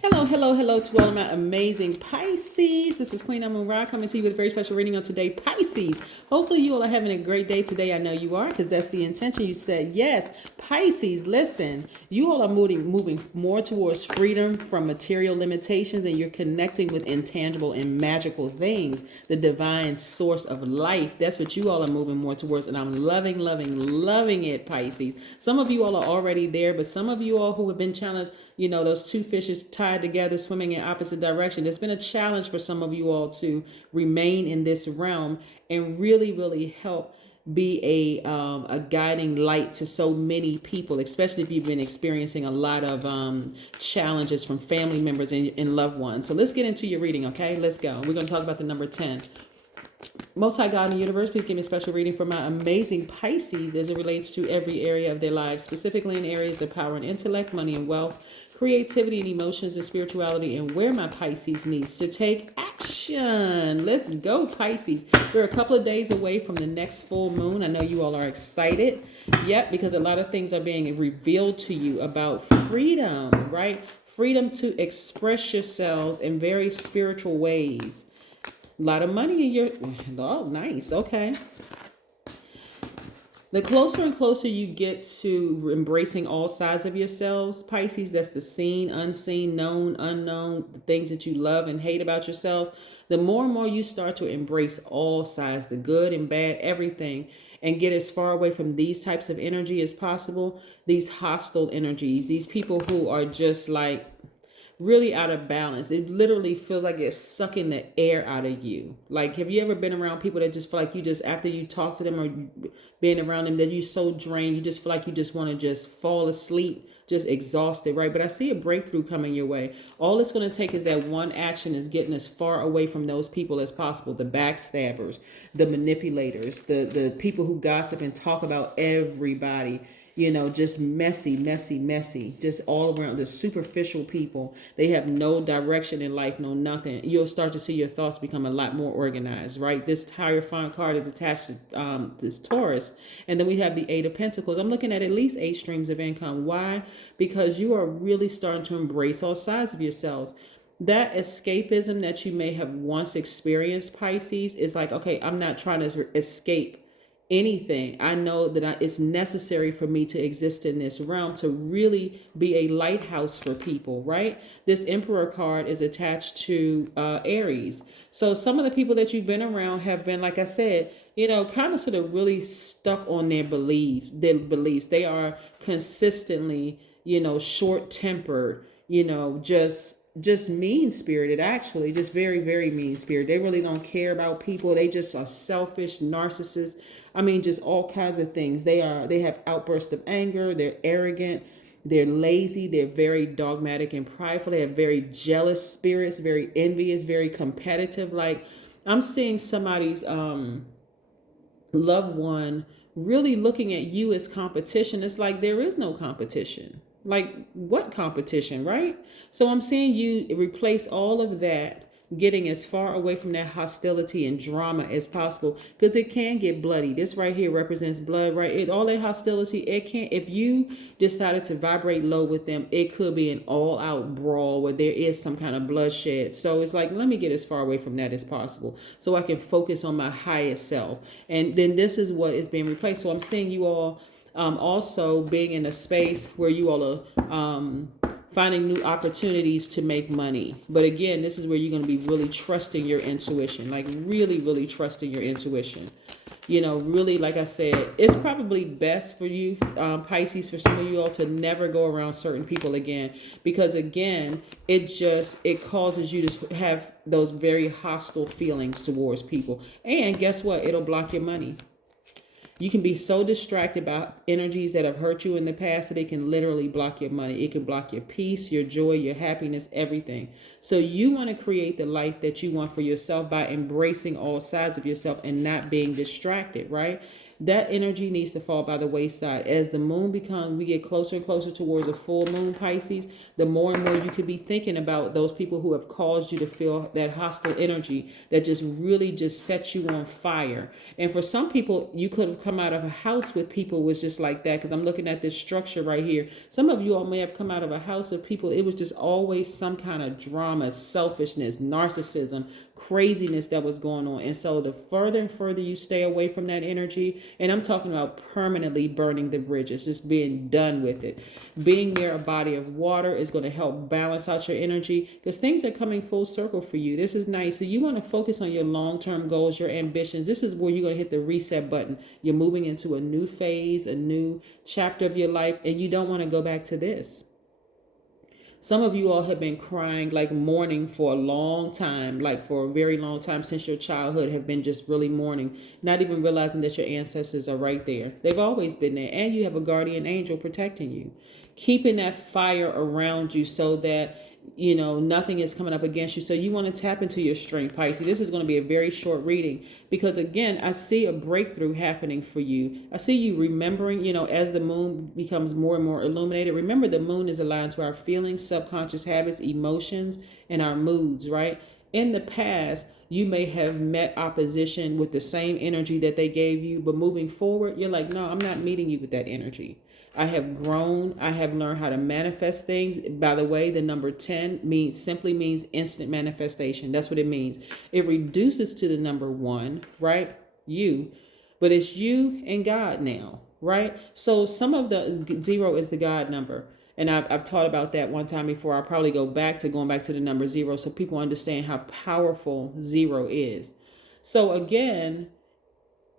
Hello, hello, hello to all of my amazing Pisces. This is Queen Amun Ra coming to you with a very special reading on today, Pisces. Hopefully you all are having a great day today. I know you are because that's the intention. You said yes. Pisces, listen, you all are moving more towards freedom from material limitations, and you're connecting with intangible and magical things, the divine source of life. That's what you all are moving more towards, and I'm loving, loving, loving it, Pisces. Some of you all are already there, but some of you all who have been challenged, those two fishes tied together, swimming in opposite direction. It's been a challenge for some of you all to remain in this realm and really, really help be a guiding light to so many people, especially if you've been experiencing a lot of challenges from family members and loved ones. So let's get into your reading, okay? Let's go. We're going to talk about the number 10. Most High God in the universe, please give me a special reading for my amazing Pisces as it relates to every area of their lives, specifically in areas of power and intellect, money and wealth, creativity and emotions and spirituality, and where my Pisces needs to take action. Let's go, Pisces. We're a couple of days away from the next full moon. I know you all are excited. Yep, because a lot of things are being revealed to you about freedom, right? Freedom to express yourselves in very spiritual ways. A lot of money in your, oh, nice. Okay. The closer and closer you get to embracing all sides of yourselves, Pisces, that's the seen, unseen, known, unknown, the things that you love and hate about yourselves, the more and more you start to embrace all sides, the good and bad, everything, and get as far away from these types of energy as possible, these hostile energies, these people who are just like, really out of balance. It literally feels like it's sucking the air out of you. Like, have you ever been around people that just feel like you just, after you talk to them or being around them, that you're so drained, you just feel like you just want to just fall asleep, just exhausted, right? But I see a breakthrough coming your way. All it's going to take is that one action is getting as far away from those people as possible. The backstabbers, the manipulators, the people who gossip and talk about everybody. Just messy, messy, messy, just all around, the superficial people. They have no direction in life, no nothing. You'll start to see your thoughts become a lot more organized, right? This Hierophant card is attached to this Taurus. And then we have the Eight of Pentacles. I'm looking at least 8 streams of income. Why? Because you are really starting to embrace all sides of yourselves. That escapism that you may have once experienced, Pisces, is like, okay, I'm not trying to escape anything. I know that it's necessary for me to exist in this realm to really be a lighthouse for people, right? This Emperor card is attached to Aries. So some of the people that you've been around have been, like I said, kind of sort of really stuck on their beliefs. They are consistently, short-tempered, just mean spirited, actually, just very, very mean spirited. They really don't care about people. They just are selfish narcissists. I mean, just all kinds of things. They have outbursts of anger. They're arrogant. They're lazy. They're very dogmatic and prideful. They have very jealous spirits, very envious, very competitive. Like, I'm seeing somebody's loved one really looking at you as competition. It's like there is no competition. Like, what competition, right? So I'm seeing you replace all of that, getting as far away from that hostility and drama as possible, because it can get bloody. This right here represents blood, right? All that hostility, it can, if you decided to vibrate low with them, it could be an all-out brawl where there is some kind of bloodshed. So it's like, let me get as far away from that as possible so I can focus on my highest self. And then this is what is being replaced. So I'm seeing you all also being in a space where you all are finding new opportunities to make money. But again, this is where you're going to be really trusting your intuition, like really, really trusting your intuition. Really, like I said, it's probably best for you, Pisces, for some of you all to never go around certain people again, because again, it causes you to have those very hostile feelings towards people. And guess what? It'll block your money. You can be so distracted by energies that have hurt you in the past that it can literally block your money. It can block your peace, your joy, your happiness, everything. So you want to create the life that you want for yourself by embracing all sides of yourself and not being distracted, right? that energy needs to fall by the wayside. As the moon we get closer and closer towards a full moon, Pisces, the more and more you could be thinking about those people who have caused you to feel that hostile energy that just really just sets you on fire. And for some people, you could have come out of a house with people was just like that, because I'm looking at this structure right here. Some of you all may have come out of a house of people, it was just always some kind of drama, selfishness, narcissism, craziness that was going on. And so the further and further you stay away from that energy, and I'm talking about permanently burning the bridges, just being done with it. Being near a body of water is going to help balance out your energy, because things are coming full circle for you. This is nice. So you want to focus on your long-term goals, your ambitions. This is where you're going to hit the reset button. You're moving into a new phase, a new chapter of your life, and you don't want to go back to this. Some of you all have been crying, like mourning for a long time, like for a very long time since your childhood, have been just really mourning, not even realizing that your ancestors are right there. They've always been there. And you have a guardian angel protecting you, keeping that fire around you so that, you know, nothing is coming up against you. So you want to tap into your strength, Pisces. This is going to be a very short reading, because again, I see a breakthrough happening for you. I see you remembering, you know, as the moon becomes more and more illuminated. Remember, the moon is aligned to our feelings, subconscious habits, emotions, and our moods, right? In the past, you may have met opposition with the same energy that they gave you, but moving forward, you're like, no, I'm not meeting you with that energy. I have grown. I have learned how to manifest things. By the way, the number 10 simply means instant manifestation. That's what it means. It reduces to the number 1, right? You, but it's you and God now, right? So some of the 0 is the God number. And I've taught about that one time before. I'll probably going back to the number 0 so people understand how powerful 0 is. So again,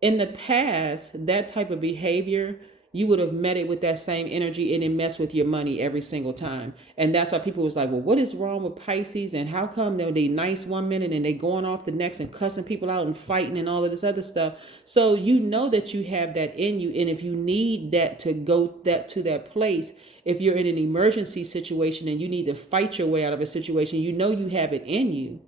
in the past, that type of behavior, you would have met it with that same energy, and it messed with your money every single time. And that's why people was like, well, what is wrong with Pisces? And how come they nice one minute and they going off the next and cussing people out and fighting and all of this other stuff? So you know that you have that in you. And if you need that to go to that place, if you're in an emergency situation and you need to fight your way out of a situation, you know you have it in you.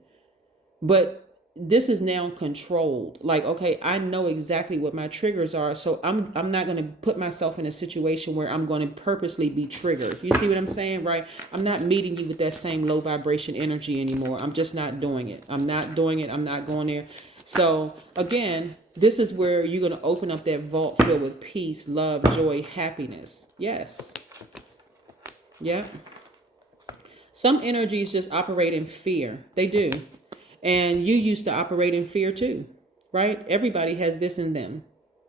But this is now controlled. Like, okay, I know exactly what my triggers are. So I'm not going to put myself in a situation where I'm going to purposely be triggered. You see what I'm saying, right? I'm not meeting you with that same low vibration energy anymore. I'm just not doing it. I'm not doing it. I'm not going there. So again, this is where you're going to open up that vault filled with peace, love, joy, happiness. Yes. Yeah. Some energies just operate in fear. They do. And you used to operate in fear too, right? Everybody has this in them.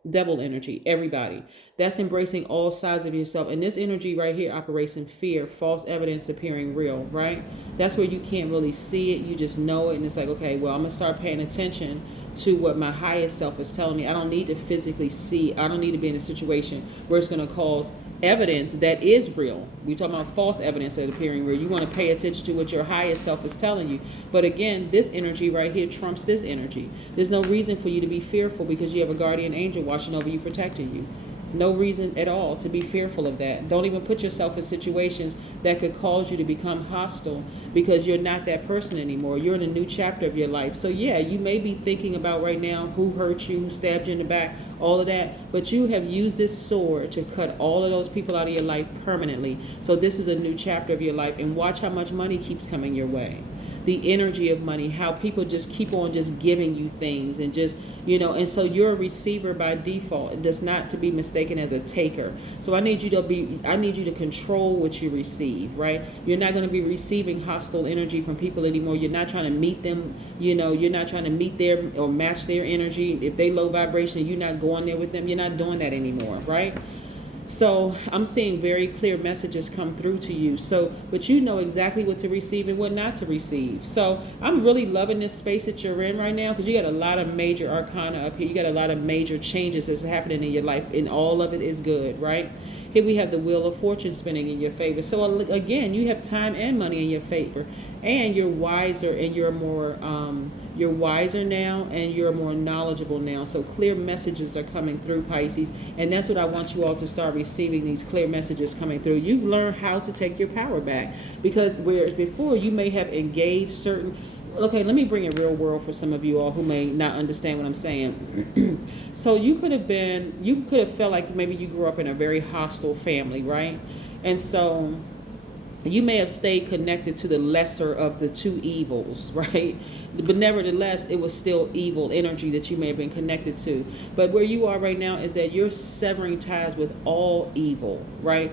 Devil energy, everybody. That's embracing all sides of yourself. And this energy right here operates in fear, false evidence appearing real, right? That's where you can't really see it. You just know it. And it's like, okay, well, I'm going to start paying attention to what my highest self is telling me. I don't need to physically see. I don't need to be in a situation where it's going to cause evidence that is real. We're talking about false evidence that appearing real. You want to pay attention to what your highest self is telling you. But again, this energy right here trumps this energy. There's no reason for you to be fearful because you have a guardian angel watching over you, protecting you. No reason at all to be fearful of that. Don't even put yourself in situations that could cause you to become hostile, because you're not that person anymore. You're in a new chapter of your life. So yeah, you may be thinking about right now who hurt you, who stabbed you in the back, all of that. But you have used this sword to cut all of those people out of your life permanently. So this is a new chapter of your life. And watch how much money keeps coming your way. The energy of money, how people just keep on just giving you things and just, you know, and so you're a receiver by default. It does not to be mistaken as a taker. So I need you to control what you receive, right? You're not going to be receiving hostile energy from people anymore. You're not trying to meet them, you know, you're not trying to meet their or match their energy. If they low vibration, you're not going there with them. You're not doing that anymore, right? So I'm seeing very clear messages come through to you. So, but you know exactly what to receive and what not to receive. So I'm really loving this space that you're in right now, because you got a lot of major arcana up here. You got a lot of major changes that's happening in your life, and all of it is good, right? Here we have the wheel of fortune spinning in your favor. So again, you have time and money in your favor, and you're wiser and you're more, you're wiser now and you're more knowledgeable now. So clear messages are coming through, Pisces. And that's what I want you all to start receiving, these clear messages coming through. You've learned how to take your power back, because whereas before you may have engaged certain Okay, let me bring it real world for some of you all who may not understand what I'm saying. So you could have felt like maybe you grew up in a very hostile family, right? And so you may have stayed connected to the lesser of the two evils, right? But nevertheless, it was still evil energy that you may have been connected to. But where you are right now is that you're severing ties with all evil, right?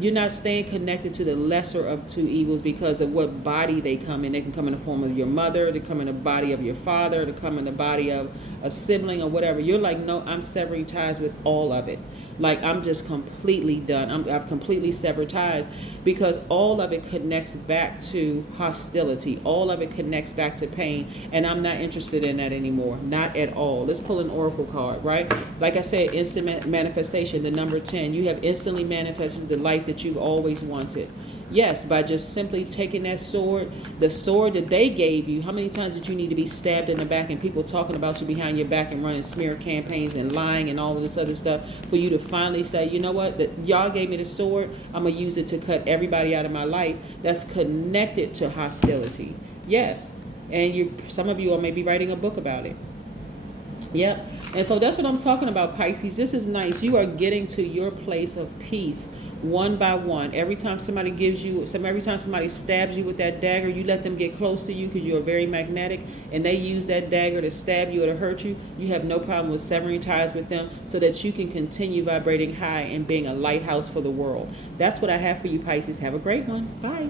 You're not staying connected to the lesser of two evils because of what body they come in. They can come in the form of your mother, they come in the body of your father, they come in the body of a sibling or whatever. You're like, no, I'm severing ties with all of it. Like, I'm just completely done. I've completely severed ties, because all of it connects back to hostility. All of it connects back to pain. And I'm not interested in that anymore. Not at all. Let's pull an oracle card, right? Like I said, instant manifestation, the number 10. You have instantly manifested the life that you've always wanted. Yes, by just simply taking that sword, the sword that they gave you. How many times did you need to be stabbed in the back and people talking about you behind your back and running smear campaigns and lying and all of this other stuff for you to finally say, you know what, that y'all gave me the sword, I'm going to use it to cut everybody out of my life that's connected to hostility. Yes, and some of you all may be writing a book about it. Yep. And so that's what I'm talking about, Pisces. This is nice. You are getting to your place of peace one by one. Every time somebody every time somebody stabs you with that dagger, you let them get close to you because you are very magnetic, and they use that dagger to stab you or to hurt you. You have no problem with severing ties with them so that you can continue vibrating high and being a lighthouse for the world. That's what I have for you, Pisces. Have a great one. Bye.